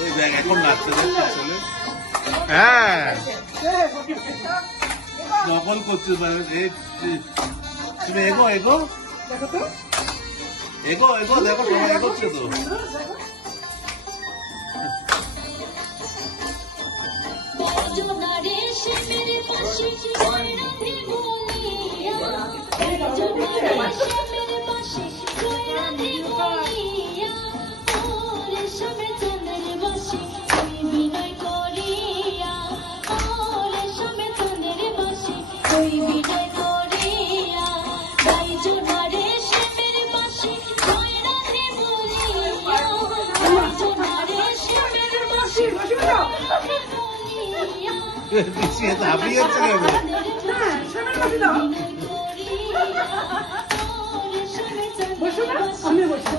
ওই দেখ এখন নাচছে ছেলে। হ্যাঁ নকল করছে তুমি এগো এগো এগো এগো দেখো সবাই এগোচ্ছে তো। হাঁপিয়ে যাচ্ছে বসো না, আমি বসো।